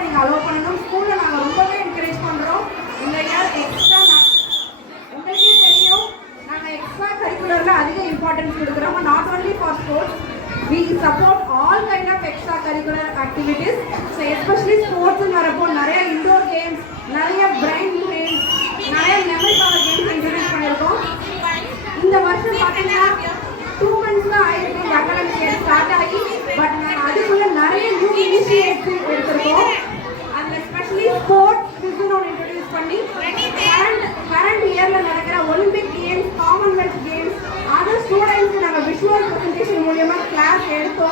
ஸ்கூலில் நீங்கள் அலோவ் பண்ணணும். ஸ்கூலில் நாங்கள் ரொம்பவே என்கரேஜ் பண்ணுறோம். இந்த இயர் எக்ஸ்ட்ரா உங்களுக்கே தெரியும், நாங்கள் எக்ஸ்ட்ரா கரிக்குலரில் அதிக இம்பார்ட்டன்ஸ் கொடுக்குறோம். Not only for sports, we support all kind of extra curricular activities. So especially sports வரப்போ நிறைய இன்டோர் கேம்ஸ், நிறைய பிரைன் கேம்ஸ், நிறைய மெமரி பவர் கேம்ஸ் இன்ட்ரடியூஸ் பண்ணியிருக்கோம். இந்த வருஷம் பார்த்தீங்கன்னா 2 months தான் ஆயிருக்கு அகாடமிக் இயர் ஸ்டார்ட் ஆகி. பட் நாங்கள் அதுக்குள்ள நிறைய நியூ இனிஷியேட்டிவ் எடுத்திருக்கோம். அதில் எஸ்பெஷலி ஸ்போர்ட்ஸ் குவிஸ்னு ஒன்று இன்ட்ரடியூஸ் பண்ணி கரண்ட் இயரில் நடக்கிற Olympic games, Commonwealth games, other students நாங்கள் விஷுவல் ப்ரெசன்டேஷன் மூலியமாக கிளாஸ் எடுத்து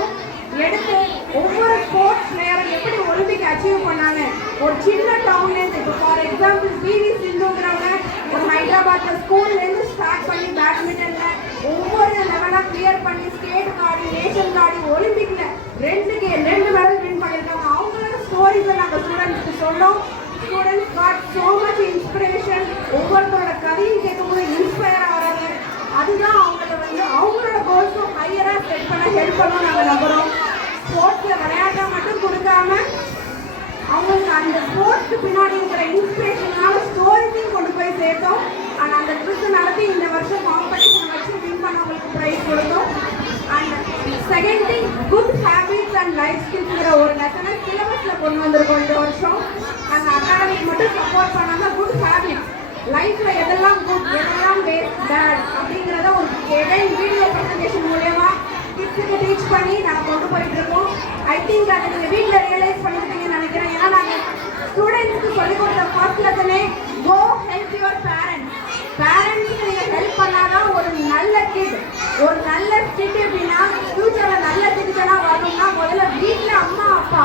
ஒவ்வொரு ஸ்போர்ட்ஸ் பிளேயரும் எப்படி ஒலிம்பிக் அச்சீவ் பண்ணாங்க. ஒரு சின்ன டவுன்லேருந்து, இப்போ ஃபார் எக்ஸாம்பிள் பிவி சிந்துங்கிறவங்க ஒரு ஹைதராபாத்தில் ஸ்கூல்லேருந்து ஸ்டார்ட் பண்ணி பேட்மிண்டனில் ஒவ்வொரு லெவலாக கிளியர் பண்ணி ஸ்டேட் ஆடி, நேஷனல் ஆடி, ஒலிம்பிக்கில் 2 மெடல் வின் பண்ணியிருக்காங்க. அவங்களோட ஸ்டோரிஸை நாங்கள் ஸ்டூடெண்ட்ஸ்க்கு சொன்னோம். Students God so much inspiration. ஒவ்வொருத்தரோட கதையும் கேட்கும்போது இன்ஸ்பயர் ஆகிறாங்க. அதுதான் அவங்களோட கோல்ஸும் ஹையராக செட் பண்ண ஹெல்ப் பண்ணணும் நாங்கள் நம்புகிறோம். ஸ்போர்ட்ஸில் விளையாட்டை மட்டும் கொடுக்காம அவங்களுக்கு அந்த ஸ்போர்ட்ஸ்க்கு பின்னாடி இருக்கிற இன்ஸ்பிரேஷனால ஸ்டோரிஸையும் கொண்டு போய் சேர்த்தோம். அண்ட் அந்த ட்ரிப்ஸ் நடத்தி இந்த வருஷம் காம்படிஷன் வச்சு வின் பண்ணவங்களுக்கு ப்ரைஸ் கொடுத்தோம். And second thing, good habits and life ஸ்கில்ஸ்ங்கிற ஒரு லெசனை சிலபஸில் கொண்டு வந்திருக்கோம் இந்த வருஷம். அந்த அகாடமிக் மட்டும் சப்போர்ட் பண்ணாமல் குட் ஹேபிட்ஸ், லைஃப்ல எதெல்லாம் குட், எதெல்லாம் பேட் அப்படிங்கிறத ஒரு வீடியோ ப்ரெசன்டேஷன் மூலமா கிட்ஸுக்கு டீச் பண்ணி நாங்கள் கொண்டு போயிட்டு இருக்கோம். ஐ திங்க் அதை நீங்கள் வீட்டில் ரியலைஸ் பண்ணிருக்கீங்கன்னு நினைக்கிறேன். ஏன்னா நாங்கள் ஸ்டூடெண்ட்ஸ்க்கு சொல்லிக் கொடுத்த ஃபர்ஸ்ட் லெசனே கோ ஹெல்ப் யுவர் பேரண்ட்ஸ். பேரண்ட்ஸுக்கு நீங்கள் ஹெல்ப் பண்ணாதான் ஒரு நல்ல கிட் அப்படின்னா ஃபியூச்சரில் நல்ல சிட்டிசனாக வரணும்னா முதல்ல வீட்டில் அம்மா அப்பா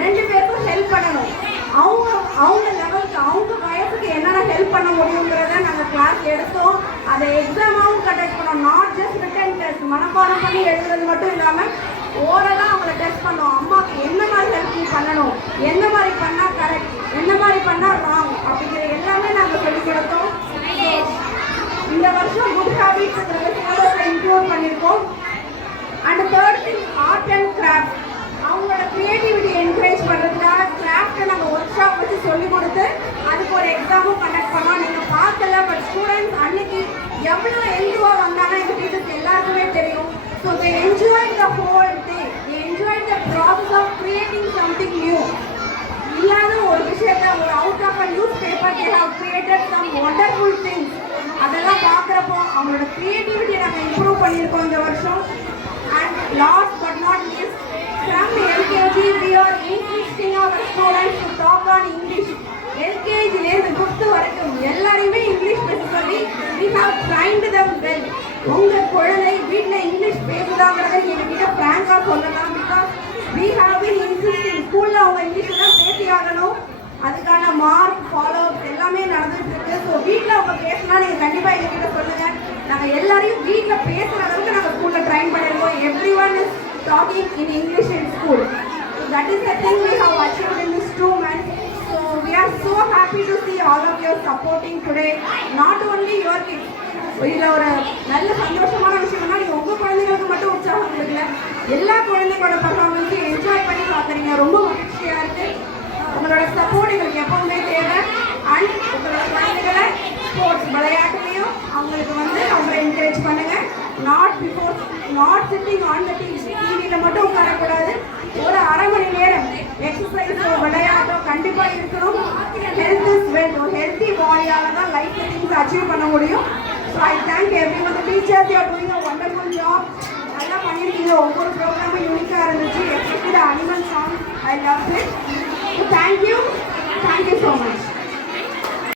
2 பேருக்கும் ஹெல்ப் பண்ணணும். அவங்க லெவலுக்கு, அவங்க வயசுக்கு என்னென்ன ஹெல்ப் பண்ண முடியுங்கிறத நாங்கள் கிளாஸ் எடுத்தோம். அதை எக்ஸாமாகவும் கண்டக்ட் பண்ணோம். நாட் ஜஸ்ட் ரிட்டன் டெஸ்ட், மனப்பாடம் பண்ணி எழுதுறது மட்டும் இல்லாமல் ஓரலாக அவங்கள டெஸ்ட் பண்ணோம். அம்மாவுக்கு என்ன மாதிரி ஹெல்ப் பண்ணணும், எந்த மாதிரி பண்ணால் கரெக்ட், என்ன மாதிரி பண்ணால் ராங் அப்படிங்கிற எல்லாமே நாங்கள் சொல்லிக் கொடுத்தோம். இந்த வருஷம் குட் ஹேபிட்ஸ் இன்க்ளூட் பண்ணியிருக்கோம். And third thing, art and craft. அவங்களோட க்ரியேட்டிவிட்டி என்கரேஜ் பண்ணுறதுக்காக கிராஃப்டை நாங்கள் ஒர்க் ஷாப் வச்சு சொல்லிக் கொடுத்து அதுக்கு ஒரு எக்ஸாமும் கண்டக்ட் பண்ணோம். நீங்கள் பார்க்கல, பட் ஸ்டூடெண்ட்ஸ் அன்னைக்கு எவ்வளோ எந்துவாக வந்தாலும் எங்கள் டீச்சர்ஸ் எல்லாருக்குமே தெரியும். So they enjoyed the whole day. They enjoyed the process of creating something new. இல்லாத ஒரு விஷயத்தை ஒரு out of a newspaper they have created some wonderful things. அதெல்லாம் பார்க்குறப்போ அவங்களோட க்ரியேட்டிவிட்டியை நாங்கள் இம்ப்ரூவ் பண்ணியிருக்கோம் இந்த வருஷம். And last but not least, from LKG we are insisting our students to talk on English. LKG லேருந்து 5th வரைக்கும் எல்லாரையுமே இங்கிலீஷ் பேச சொல்லி we have trained them well. உங்கள் குழந்தை வீட்டில் இங்கிலீஷ் பேசுதாங்கிறத எங்ககிட்ட ஃப்ராங்காக சொல்லலாம். Because we have been insisting ஸ்கூலில் அவங்க இங்கிலீஷ் தான் பேசி ஆகணும். அதுக்கான மார்க் ஃபாலோ எல்லாமே நடந்துட்டு இருக்கு. ஸோ வீட்டில் அவங்க பேசினா நீங்கள் கண்டிப்பாக எங்ககிட்ட சொல்லுங்கள். நாங்கள் எல்லாரையும் வீட்டில் பேசுகிற அளவுக்கு நாங்கள் ஸ்கூலில் ட்ரைன் பண்ணியிருக்கோம். everyone is talking in English in school. So that is the thing we have achieved in this 2 months. So we are so happy to see all of you supporting today. Not only your kids. இதில் ஒரு நல்ல சந்தோஷமான விஷயம்னா நீங்கள் உங்கள் குழந்தைங்களுக்கு மட்டும் உற்சாகம் கொடுக்கல, எல்லா குழந்தைங்களோட பர்ஃபார்மன்ஸையும் என்ஜாய் பண்ணி பார்க்குறீங்க. ரொம்ப மகிழ்ச்சியாக இருக்குது. உங்களோட சப்போர்ட் எங்களுக்கு எப்பவுமே தேவை. அண்ட் உங்களோட குழந்தைகளை ஸ்போர்ட்ஸ் விளையாட்டுலையும் அவங்களுக்கு அவங்கள என்கரேஜ் பண்ணுங்கள். நாட் சிட்டிங் ஆன் த டிவியில் மட்டும் உட்காரக்கூடாது. ஒரு அரை மணி நேரம் எக்ஸசைஸோ விளையாட்டோ கண்டிப்பாக இருக்கணும். Health is wealth. ஹெல்த்தி பாடியால் தான் லைஃப் திங்ஸ் அச்சீவ் பண்ண முடியும். So I thank everyone. The teachers you are doing a wonderful job. நல்லா பண்ணியிருக்கீங்க. ஒவ்வொரு ப்ரோக்ராமும் யூனிக்காக இருந்துச்சு. Especially the animal song, I love it. Thank you so much.